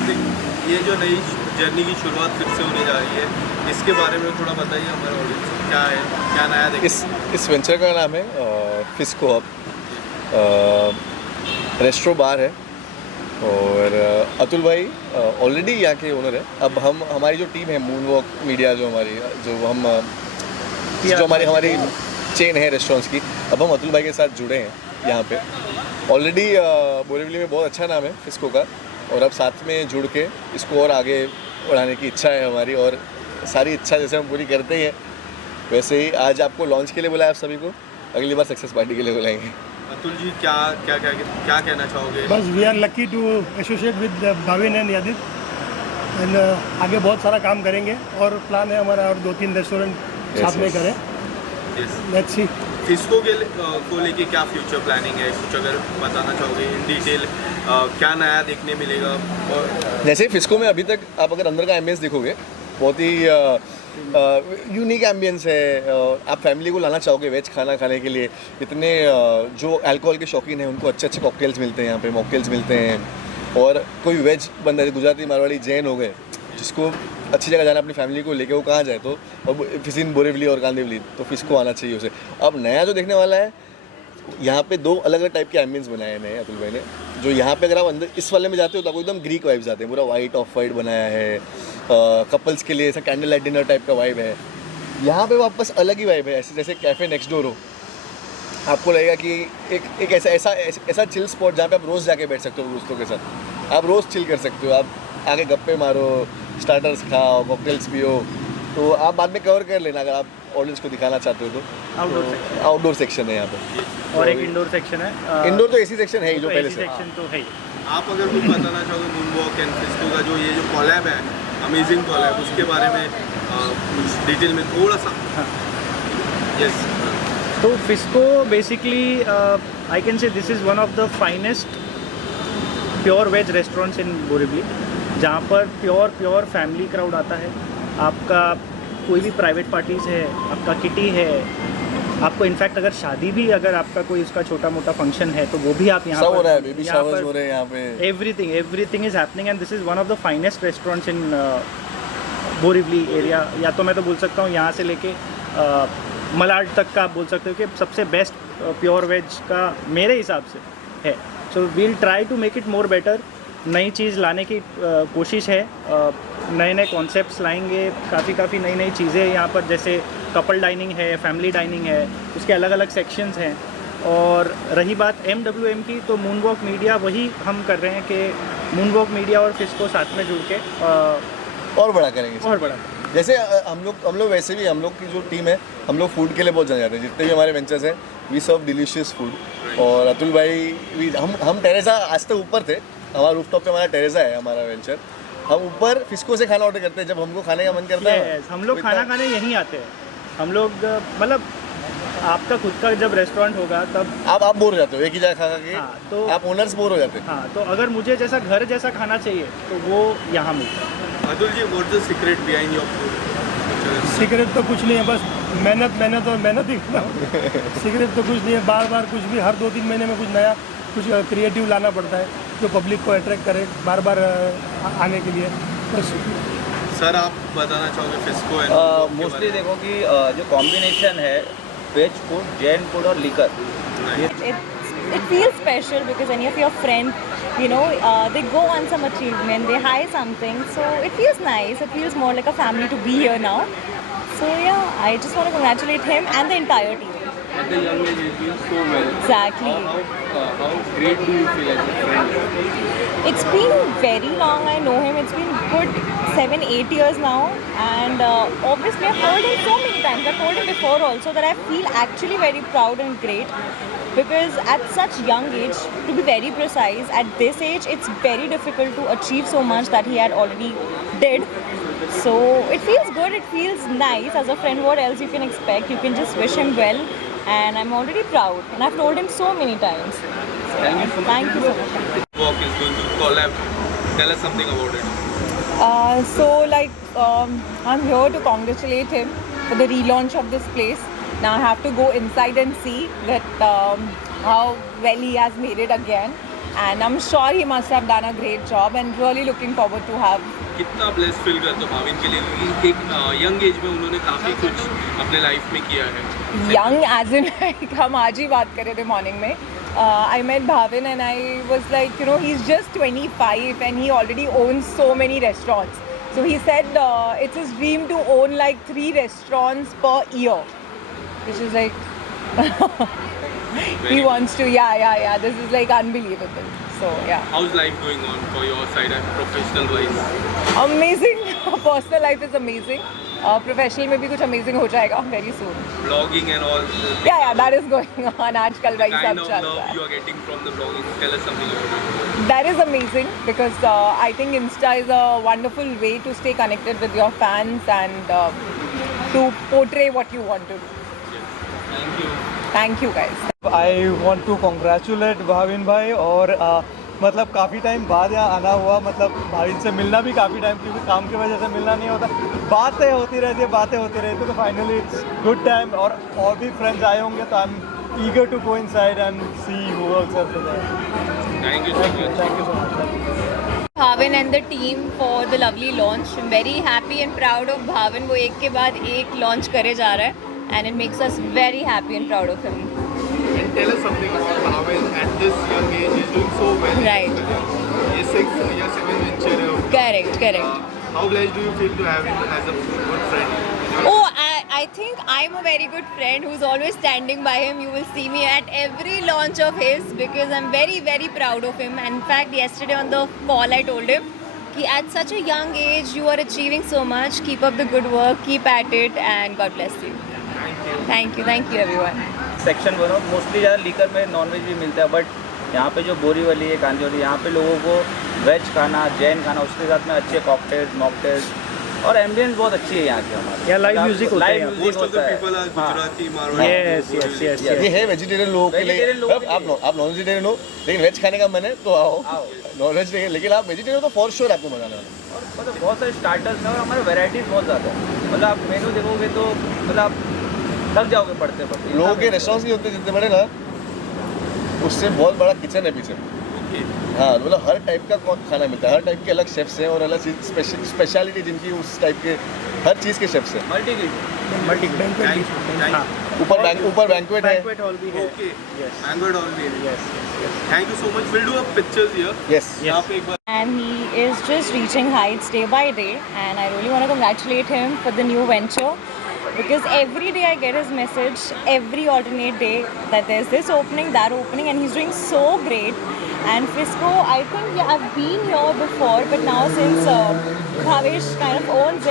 Something, ये जो नई जर्नी की शुरुआत फिर से होने जा रही है, इसके बारे में थोड़ा बताइए हमारे ऑडियंस को, क्या है, क्या नया देखें। इस वेंचर का नाम है फिस्को हब, रेस्टोरेंट बार है। और अतुल भाई ऑलरेडी यहाँ के ओनर है। अब हमारी जो टीम है मूनवॉक मीडिया, जो हमारी चेन है रेस्टोरेंट्स की, अब हम अतुल भाई के साथ जुड़े हैं यहाँ पे। ऑलरेडी बोरीवली में बहुत अच्छा नाम है फिस्को का, और अब साथ में जुड़ के इसको और आगे बढ़ाने की इच्छा है हमारी। और सारी इच्छा जैसे हम पूरी करते ही हैं, वैसे ही आज आपको लॉन्च के लिए बुलाया, आप सभी को अगली बार सक्सेस पार्टी के लिए बुलाएंगे। अतुल जी, क्या कहना चाहोगे? बस we are lucky to associate with Bhavin and Yadit, and आगे बहुत सारा काम करेंगे और प्लान है हमारा और 2-3 रेस्टोरेंट साथ में करें। Let's see. फिस्को को लेके क्या फ्यूचर प्लानिंग है, कुछ अगर बताना चाहोगे इन डिटेल, क्या नया देखने मिलेगा? और जैसे फिस्को में अभी तक आप अगर अंदर का एम्बियंस देखोगे, बहुत ही यूनिक एम्बियंस है। आप फैमिली को लाना चाहोगे वेज खाना खाने के लिए, इतने जो अल्कोहल के शौकीन हैं उनको अच्छे अच्छे कॉकटेल्स मिलते हैं यहाँ पे, मॉकटेल्स मिलते हैं। और कोई वेज बंदा, गुजराती, मारवाड़ी, जैन हो गए, जिसको अच्छी जगह जाना अपनी फैमिली को लेके, वो कहाँ जाए? तो अब फिसिन, बोरीवली और कांदिवली, तो फिस्को आना चाहिए उसे। अब नया जो देखने वाला है, यहाँ पे 2 अलग अलग टाइप के एम्बियंस बनाए हैं अतुल भाई ने। जो यहाँ पे अगर आप अंदर इस वाले में जाते हो तो आपको एकदम ग्रीक वाइब्स आते हैं, पूरा वाइट ऑफ वाइट बनाया है। कपल्स के लिए ऐसा कैंडल लाइट डिनर टाइप का वाइब है। यहाँ पे वापस अलग ही वाइब है, ऐसे जैसे कैफ़े नेक्स्ट डोर हो। आपको लगेगा कि एक ऐसा चिल स्पॉट जहाँ पे आप रोज़ जाके बैठ सकते हो दोस्तों के साथ, आप रोज़ चिल कर सकते हो, आप आगे गप्पे मारो, स्टार्टर्स खाओ, कॉकटेल्स पियो। तो आप बाद में कवर कर लेना अगर आप ऑडियंस को दिखाना चाहते हो तो। आउटडोर सेक्शन है यहाँ पे, और एक इंडोर सेक्शन है। इंडोर तो एसी सेक्शन है ही जो पहले से। सेक्शन तो है। आप अगर कुछ बताना चाहोगे मूनवॉक एंड फिस्को का ये जो कॉलैब है, अमेजिंग कॉलैब, उसके बारे में कुछ डिटेल में थोड़ा सा। यस। तो Fisco basically I can say this is one of the finest pure veg restaurants in Borivali, जहाँ पर प्योर फैमिली क्राउड आता है। आपका कोई भी प्राइवेट पार्टीज़ है, आपका किटी है, आपको इनफैक्ट अगर शादी भी, अगर आपका कोई उसका छोटा मोटा फंक्शन है तो वो भी आप यहाँ सब हो रहा है, पर, बेबी शावर्स हो रहे हैं यहाँ पे। Everything is happening, and this is one of the finest restaurants in Borivali area. या तो मैं तो बोल सकता हूँ यहाँ से लेके मलाड तक का आप बोल सकते हो कि सबसे बेस्ट प्योर वेज का मेरे हिसाब से है। So we'll try to make it more better. नई चीज़ लाने की कोशिश है, नए नए कॉन्सेप्ट्स लाएंगे, काफ़ी नई चीज़ें यहाँ पर, जैसे कपल डाइनिंग है, फैमिली डाइनिंग है, उसके अलग अलग सेक्शंस हैं। और रही बात MWM की, तो मूनवॉक मीडिया वही हम कर रहे हैं कि मूनवॉक मीडिया और फिस्को साथ में जुड़ के और बड़ा करेंगे, और बड़ा। जैसे हम लोग वैसे भी, हम लोग की जो टीम है, हम लोग फूड के लिए बहुत जाने जाते हैं। जितने भी हमारे वेंचर्स हैं, वी सर्व डिलीशियस फूड। और अतुल भाई, हम टेरेसा आज तक ऊपर थे, हमारा रूफटॉप पे हमारा टेरेसा है हमारा वेंचर। हम ऊपर फिस्को से खाना ऑर्डर करते हैं जब हमको खाने का मन करता है। हम लोग खाना खाने यहीं आते हैं। हम लोग मतलब आपका खुद का जब रेस्टोरेंट होगा तब आप बोर हो जाते हो एक ही जगह खा के। हाँ, तो आप ओनर्स बोर हो जाते हैं। हाँ, तो अगर मुझे जैसा घर जैसा खाना चाहिए तो वो यहाँ मिलता है। Atul ji, what is the secret behind your food? Secret तो कुछ नहीं है, बस मेहनत और मेहनत ही करना। सीक्रेट तो कुछ नहीं है, बार कुछ भी हर 2-3 महीने में कुछ नया, कुछ क्रिएटिव लाना पड़ता है जो पब्लिक को अट्रैक्ट करे बार आने के लिए। बस। सर, आप बताना चाहोगे फिस्को एंड मोस्टली देखो कि जो कॉम्बिनेशन है वेज फूड, जैन फूड और liquor, it feels special because any of your friends, they go on some achievement, they hire something, so it feels nice. It feels more like a family to be here now. So yeah, I just want to congratulate him and the entire team. at the young age he feels so well. Exactly. How great do you feel as a friend? It's been very long. I know him. It's been good 7-8 years now, and obviously I've told him so many times. I've told him before also that I feel actually very proud and great, because at such young age, to be very precise, at this age it's very difficult to achieve so much that he had already did. So it feels good, it feels nice. As a friend, what else you can expect? You can just wish him well, and I'm already proud, and I've told him so many times. So, Thank you so much. Thank you so much. Walk is going to collab. Tell us something about it. I'm here to congratulate him for the relaunch of this place. Now I have to go inside and see that how well he has made it again. and I'm sure he must have done a great job and really looking forward to have. कितना bless feel करते हो भाविन के लिए, क्योंकि एक young age में उन्होंने काफ़ी कुछ अपने लाइफ में किया है. Young as in like हम आज ही बात कर रहे थे morning में. I met Bhavin and I was like, you know, he's just 25 and he already owns so many restaurants. So he said it's his dream to own like 3 restaurants per year, which is like he wants to. Yeah. This is like unbelievable. So yeah. How's life going on for your side and professional wise? Amazing. Personal life is amazing. Professional में भी कुछ amazing हो जाएगा very soon. Vlogging and all. Yeah, that is going on. आजकल वही सब Kind of चल love रहा है. you are getting from the vlogging. Tell us something about it. That is amazing because I think Insta is a wonderful way to stay connected with your fans and to portray what you want to do. Thank you. Thank you guys. I want to congratulate Bhavin bhai और मतलब काफ़ी time बाद यहाँ आना हुआ, मतलब भाविन से मिलना भी काफ़ी टाइम, क्योंकि काम की वजह से मिलना नहीं होता, बातें होती रहती है तो फाइनली इट्स गुड टाइम और भी फ्रेंड्स आए होंगे तो I am eager to go inside and see who also Thank you so much. Thank you so much. Bhavin and the team for the lovely launch. I'm very happy and proud of Bhavin. वो एक के बाद एक launch करे जा रहा है and it makes us very happy and proud of him. And tell us something about Bhavin at this young age. He's doing so well. Right. ये 6 या 7 venture है. Correct. How blessed do you feel to have him as a good friend? Oh, I think I'm a very good friend who's always standing by him. You will see me at every launch of his because I'm very, very proud of him. And in fact, yesterday on the call, I told him कि at such a young age, you are achieving so much. Keep up the good work. Keep at it. And God bless you. Thank you, everyone. Section बनो, mostly ज़्यादा liquor में nonveg भी मिलता है, but यहाँ पे जो बोरीवली है, कांदिवली, यहाँ पे लोगों को वेज खाना, जैन खाना, उसके साथ में अच्छे कॉकटेल्स, मॉकटेल्स और एम्बियंस बहुत अच्छी है यहाँ की हमारी. Yeah, live music होता है लाइव यहाँ. म्यूजिक Most of the होता है. people are हाँ. Gujarati, Marwari. Yes. ये है वेजिटेरियन लोगों के लिए. Vegetarian लोगों मतलब के लिए. आप नॉन वेजिटेरियन हो लेकिन वेज खाने का मन है तो आओ. नॉन वेज नहीं, लेकिन आप वेजिटेरियन हो तो फॉर श्योर आपको मजा आने वाला है. और मतलब बहुत सारे स्टार्टर्स हैं और हमारे वैराइटीज बहुत ज़्यादा है. मतलब आप मेनू देखोगे तो मतलब आप थक जाओगे पढ़ते पढ़ते. लोगों के रेस्टोरेंट्स नहीं होते जितने बड़े ना, उससे बहुत बड़ा किचन है पीछे. हाँ, मतलब हर टाइप का खाना मिलता है, हर टाइप के अलग शेफ्स हैं और अलग स्पेशलिटी जिनकी उस टाइप के हर चीज़ के शेफ्स हैं. Multi Thank you. ऊपर बैंक्वेट है. Banquet hall भी है. Okay. Yes. Banquet hall भी है. Yes. Thank you so much. We'll do a pictures here. Yes. यहाँ पे एक बार. And he is just reaching heights day by day. And I really want to congratulate him for the new venture. Because every day I get his message, every alternate day, that there's this opening, that opening, and he's doing so great. And Frisco, I think I've been here before, but now since Bhavesh kind of owns it,